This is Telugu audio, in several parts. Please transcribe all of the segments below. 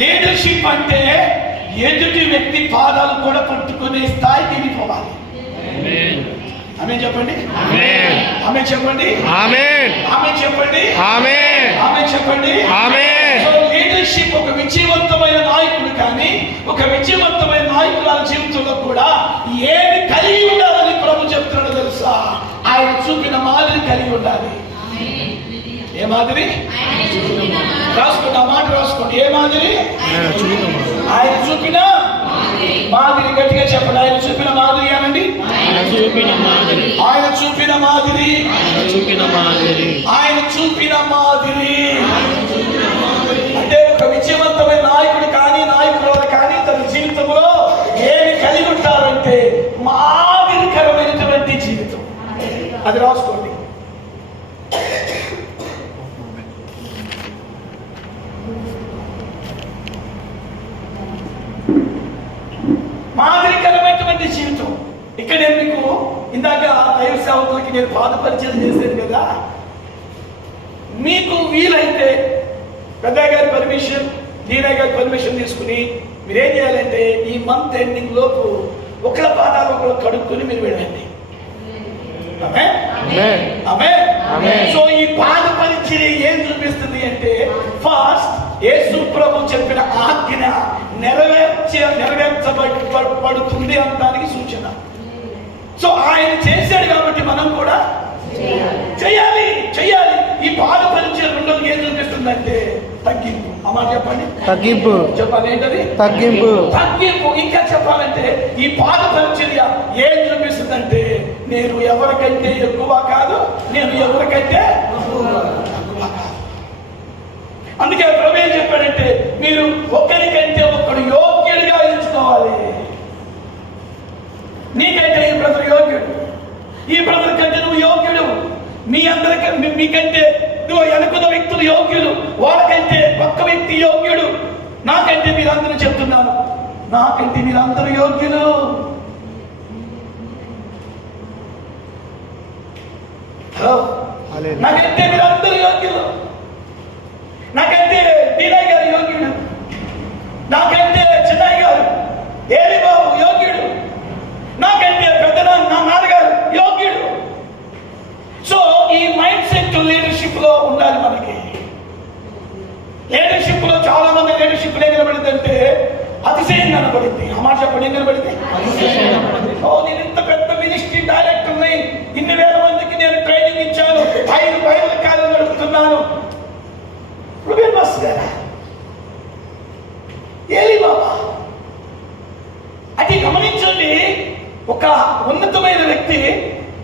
లీడర్షిప్ అంటే ఎదుటి వ్యక్తి పాదాలు కూడా పట్టుకునే స్థాయికి వెళ్ళిపోవాలి. ఆమె చెప్పండి, ఆమె చెప్పండి, ఆమె చెప్పండి, ఆమె చెప్పండి. లీడర్షిప్ ఒక విజయవంతమైన నాయకుడు కానీ ఒక విజయవంతమైన నాయకుల జీవితంలో కూడా ఏమి కలిగి ఉండాలని ప్రభు చెప్తున్నాడు తెలుసా? ఆయన చూపిన మాదిరి కలిగి ఉండాలి. ఏ మాదిరి? రాసుకోండి, ఆ మాట రాసుకోండి. ఏ మాదిరి? ఆయన చూపిన మాదిరి. గట్టిగా చెప్పండి, ఆయన చూపిన మాదిరి అనండి. ఆయన చూపిన మాదిరి, ఆయన చూపిన మాదిరి, ఆయన చూపిన మాదిరి. అంటే ఒక విజయవంతమైన నాయకుడు కానీ నాయకుడు కానీ తన జీవితంలో ఏమి కలిగి ఉంటారంటే మాదిరికరమైనటువంటి జీవితం. అది రాసుకోండి. మాదిరికరమైనటువంటి జీవితం. ఇక్కడ నేను మీకు ఇందాక దైవ సేవకులకి నేను పాదపరిచయం చేశాను కదా. మీకు వీలైతే పెద్దయ్య గారి పర్మిషన్, దీనయ్య గారి పర్మిషన్ తీసుకుని మీరేం చేయాలంటే ఈ మంత్ ఎండింగ్ లోపు ఒకళ్ళ పాదాలు ఒకళ్ళు కడుక్కుని మీరు వెళ్ళండి. సో ఈ పాద పరిచర్య ఏం చూపిస్తుంది అంటే ఫస్ట్ యేసు ప్రభు చెప్పిన ఆజ్ఞ నెరవేర్చబడుతుంది అనడానికి సూచన. సో ఆయన చేశాడు కాబట్టి మనం కూడా చేయాలి. ఈ పాద పరిచర్య రెండోది ఏం చూపిస్తుందంటే తగ్గింపు. అమ్మా చెప్పండి, తగ్గింపు. చెప్పాలి ఏంటది? తగ్గింపు. ఇంకా చెప్పాలంటే ఈ పాద పరిచర్య ఏం చూపిస్తుందంటే నేను ఎవరికంటే ఎక్కువ కాదు, నేను ఎవరికంటే తక్కువ కాదు. అందుకే ప్రభు ఏం చెప్పాడంటే మీరు ఒకరికంటే ఒకడు యోగ్యుడిగా ఎంచుకోవాలి. నీకంటే ఈ బ్రదర్ యోగ్యుడు, ఈ బ్రదర్ కంటే నువ్వు యోగ్యుడు, మీకంటే నువ్వు వెనుకున్న వ్యక్తులు యోగ్యులు, వాళ్ళకంటే ఒక్క వ్యక్తి యోగ్యుడు. నాకంటే మీరందరూ చెప్తున్నాను, నాకంటే మీరందరూ యోగ్యులు. నాకంటే మీరందరూ యోగ్యులు. నాకంటే దీనయ్య గారు యోగ్యుడు, నాకంటే చిన్నయ్య గారు, ఏలి బాబు యోగ్యుడు, నాకంటే పెద్ద నా నాన్నగారు యోగ్యుడు. సో ఈ మైండ్ సెట్ లీడర్షిప్ లో ఉండాలి మనకి. లీడర్షిప్ లో చాలా మంది లీడర్షిప్ ఏం కనబడింది అంటే అతిశయం కనబడింది. ఆ మాట చెప్పండి, ఏం కనబడింది? నేను ఇంత పెద్ద మినిస్ట్రీ డైరెక్టర్ని, ఇన్ని వేల మందికి నేను ట్రైనింగ్ ఇచ్చాను, 5 బైబిల్ కాలం నడుపుతున్నాను. ఏలి బాబా అది గమనించండి. ఒక ఉన్నతమైన వ్యక్తి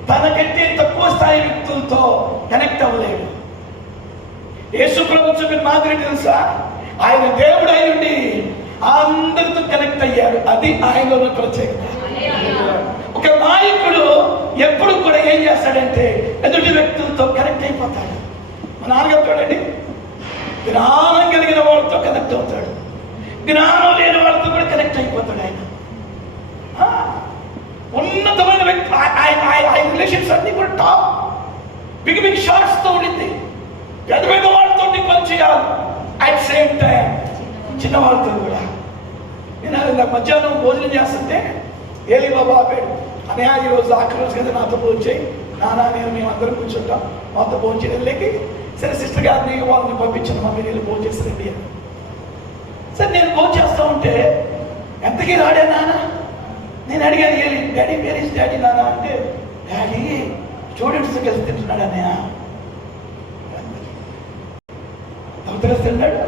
తనకంటే తక్కువ స్థాయి వ్యక్తులతో కనెక్ట్ అవ్వలేడు. యేసు ప్రభు చెప్పిన మాదిరి తెలుసా? ఆయన దేవుడు అయి ఉండి అందరితో కనెక్ట్ అయ్యాడు. అది ఆయనలో ప్రత్యేకత. ఒక నాయకుడు ఎప్పుడు కూడా ఏం చేస్తాడంటే ఎదుటి వ్యక్తులతో కనెక్ట్ అయిపోతాడు. మా నాన్నగారు చూడండి, జ్ఞానం కలిగిన వాళ్ళతో కనెక్ట్ అవుతాడు, జ్ఞానం లేని వాళ్ళతో కూడా కనెక్ట్ అయిపోతాడు. ఆయన ఉన్నతమైన వ్యక్తి. ఆయన రిలేషన్స్ అన్ని కూడా టాప్ బిగ్ షాట్స్ తో ఉండింది. పెద్ద పెద్ద వాళ్ళతో పని చేయాలి, అట్ సేమ్ టైం చిన్న వాళ్ళతో కూడా. నేను నాకు మధ్యాహ్నం భోజనం చేస్తుంటే ఏలి బాబా ఆపాడు. అనే ఈరోజు ఆఖరి రోజు కదా, నాతో భోజనం చేయి నానా, నేను మేమందరం కూర్చుంటాం, మాతో భోజనం చేయలేకి. సరే సిస్టర్ గారిని వాళ్ళని పంపించాను, మమ్మీ నేను భోజనం చేస్తారండి అని. సరే నేను భోజనం చేస్తా ఉంటే ఎంతకీ రాడే నాన్న. నేను అడిగాను, ఏలి డాడీ వేర్ ఇస్ డాడీ నాన్న అంటే, డాడీ స్టూడెంట్స్ కలిసి తింటున్నాడు అన్నయ్య. తిన్నాడు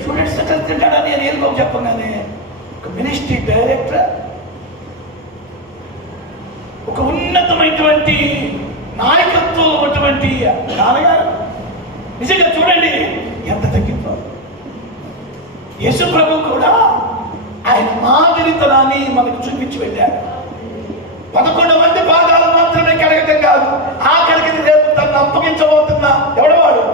స్టూడెంట్స్ కలిసి తింటాడని నేను ఏం బాబు చెప్పగానే ఒక మినిస్ట్రీ డైరెక్టర్, ఒక ఉన్నతమైనటువంటి నాయకత్వం ఉన్నటువంటి నాన్నగారు. నిజంగా చూడండి ఎంత తగ్గింపు. యేసు ప్రభు కూడా ఆయన మాదిరితనాన్ని మనకు చూపించి వెళ్ళారు. 11 మంది పాదాలు మాత్రమే కడగటం కాదు, ఆఖరికి రేపు తను అప్పగించబోతున్నా ఎవడవాడు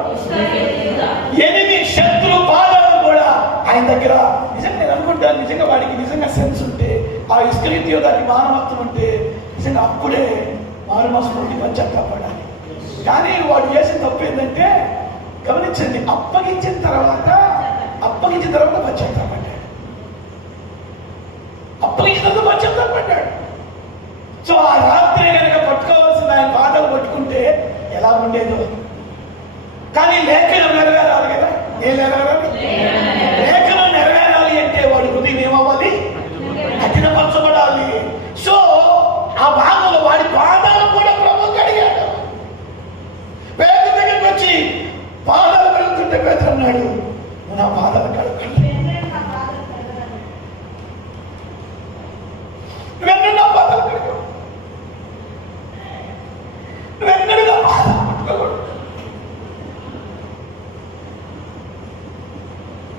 8 శత్రు పాదాలు కూడా ఆయన దగ్గర. నిజంగా నేను అనుకుంటాను, నిజంగా వాడికి నిజంగా సెన్స్ ఉంటే, ఆ ఇస్కరియోతు దానికి మానవత్వం ఉంటే నిజంగా అప్పుడే మారు మనసులోకి వచ్చాక కాపాడాలి. కానీ వాడు చేసిన తప్పు ఏంటంటే గమనించండి, అప్పగించిన తర్వాత అప్పగించిన తర్వాత పశ్చాత్తాపడ్డాడు. అప్పగించిన తర్వాత పశ్చాత్తాపడ్డాడు. సో ఆ రాత్రి కనుక పట్టుకోవాల్సిన ఆయన పాదాలు పట్టుకుంటే ఎలా ఉండేదో. కానీ లేఖనం నెరవేరాలి కదా. ఏం నెరవేరాలి? లేఖనం నెరవేరాలి అంటే వాడి హృదయం ఏమవ్వాలి? కఠినపరచబడాలి. సో ఆ భాగంలో వాడి పాదాలు కూడా ప్రభువుకి అడిగాడు. పేదల దగ్గరికి వచ్చి పాదాలు కడుగుతుంటే పేదలు అన్నాడు, నువ్వు నా పాదాలు కడగండి, నువ్వెన్నడూ నా పాదాలు కడగవు, నువ్వెన్నడూ నా పాదాలు కడగకూడదు.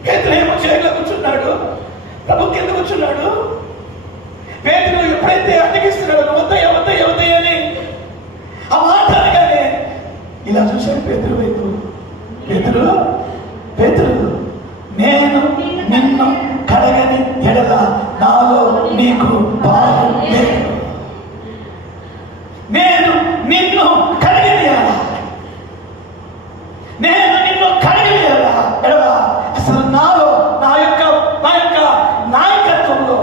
పేదలు ఏమో చైర్లో కూర్చున్నాడు, ప్రభు కింద కూర్చున్నాడు. పేదలు ఎప్పుడైతే అడ్డగిస్తున్నాడు వద్ద అని ఆ మాట అనగానే ఇలా చూశాడు పేదరు వైపు. పేదరు నేను నిన్ను కడగని ఎడల నాలో నీకు పాలు లేదు. నేను నిన్ను కడగని ఎడల అసలు నాలో నా యొక్క నాయకత్వంలో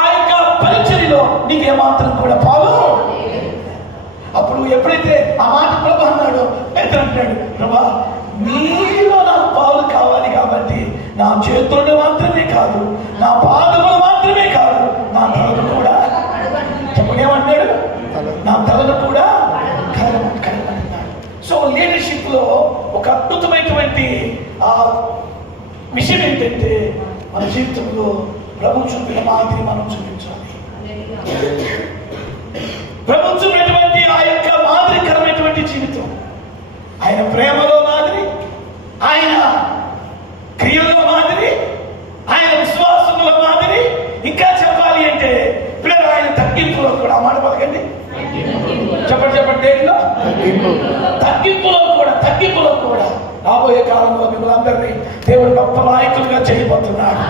ఆ యొక్క పరిచర్యలో నీకు ఏమాత్రం కూడా పాలు. అప్పుడు ఎప్పుడైతే ఆ మాట ప్రభు అన్నాడు, పేతురు అంటాడు, ప్రభా నీలో నాకు పాలు కావాలి కాబట్టి నా చేతులను మాత్రమే కాదు, నా పాదములు మాత్రమే కాదు, నా తలను కూడా చెప్పండి ఏమన్నాడు, నా తలను కూడా కడగమన్నాడు. సో లీడర్షిప్ లో ఒక అద్భుతమైనటువంటి ఆ విషయం ఏంటంటే మన జీవితంలో ప్రభు చూపిన మాదిరి మనం చూపించాలి. ప్రభు చూపినటువంటి ఆ యొక్క మాదిరికరమైనటువంటి జీవితం, ఆయన ప్రేమలో మాదిరి, ఆయన క్రియలో మాదిరి, ఆయన విశ్వాసంలో మాదిరి, ఇంకా చెప్పాలి అంటే పిల్లలు ఆయన తగ్గింపులో కూడా. మాట పలకండి, చెప్పండి దేంట్లో? తగ్గింపులో కూడా రాబోయే కాలంలో మిమ్మల్ని అందరినీ దేవుడు గొప్ప నాయకులుగా చేయబోతున్నాడు.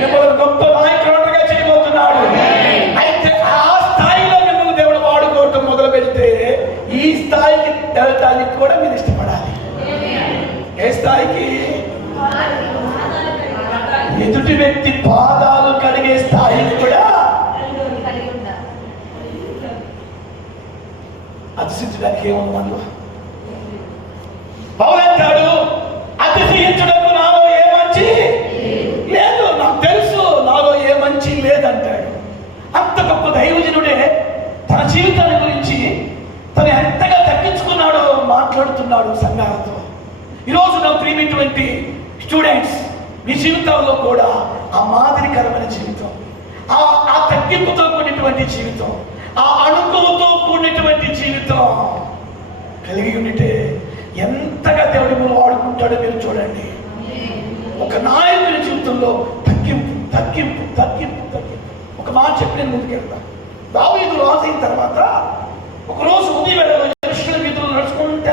మిమ్మల్ని గొప్ప నాయకులుగా చేయబోతున్నాడు. అయితే ఆ స్థాయిలో మిమ్మల్ని దేవుడు వాడుకోవటం మొదలు పెడితే ఈ స్థాయికి వెళ్ళటానికి కూడా మీరు ఇష్టపడాలి. ఏ స్థాయికి? ఎదుటి వ్యక్తి పాదాలు కడిగే స్థాయికి కూడా అతిశించడానికి ఏముంది మనలో? పౌలు అంటాడు, అతిశయించుటకు నాలో ఏ మంచి లేదు, నాకు తెలుసు నాలో ఏ మంచి లేదంటాడు. అంత గొప్ప దైవజనుడే తన జీవితాన్ని గురించి తను ఎంతగా తగ్గించుకున్నాడో మాట్లాడుతున్నాడు సంఘాలతో. ఈరోజు నా ప్రియమైనటువంటి స్టూడెంట్స్, మీ జీవితాల్లో కూడా ఆ మాదిరికరమైన జీవితం, ఆ తగ్గింపుతో కూడినటువంటి జీవితం, ఆ అణుకులతో కూడినటువంటి జీవితం కలిగి ఉంటే ఎంతగా దేవుడి మీరు వాడుకుంటాడో మీరు చూడండి. ఒక నాయకుని జీవితంలో తగ్గింపు. ఒక మాట చెప్పి నేను ముందుకెళ్తా. దావీదు రాజు అయిన తర్వాత ఒకరోజు ఉదయం వేళలో యెరూషలేము వీధుల్లో నడుచుకుంటూ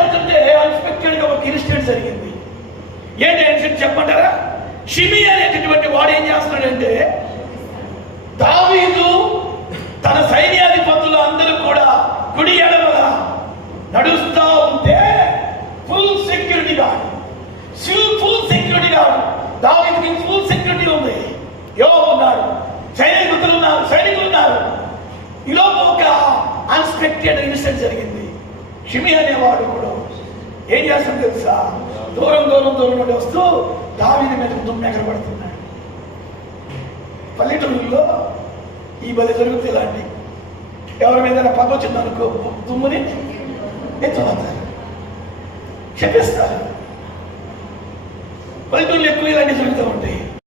వెళ్తుంటే అన్ఎక్స్పెక్టెడ్ గా ఒక ఇన్సిడెంట్ జరిగింది. ఏంటి ఇన్సిడెంట్ చెప్పంటారా? షిమీ అనేటటువంటి వాడు ఏం చేస్తున్నాడంటే, దావీదు తన సైన్యాధిపతులు అందరూ కూడా కుడి ఎడమల నడుస్తా ఉంటే ఫుల్ సెక్యూరిటీ గార్డ్ దావీదుకి ఫుల్ సెక్యూరిటీ ఉంది. యోబు ఉన్నాడు, సైనికులు ఉన్నారు. ఈలోపు ఒక అన్ఎక్స్పెక్టెడ్ ఇన్సిడెంట్ జరిగింది. షిమీ అనేవాడు కూడా ఏం చేస్తాడు తెలుసా? దూరం నుండి వస్తూ దావీదు మీదకు దుమ్ము ఎగరబడుతున్నాడు. పల్లెటూరులో ఈ బలి జరుగుతుంది. ఇలాంటి ఎవరి మీద పదవి వచ్చిందనుకో దుమ్ముని ఎత్తుపోతారు, చెప్పేస్తారు. పల్లెటూరులు ఎక్కువ ఇలాంటివి జరుగుతూ ఉంటాయి.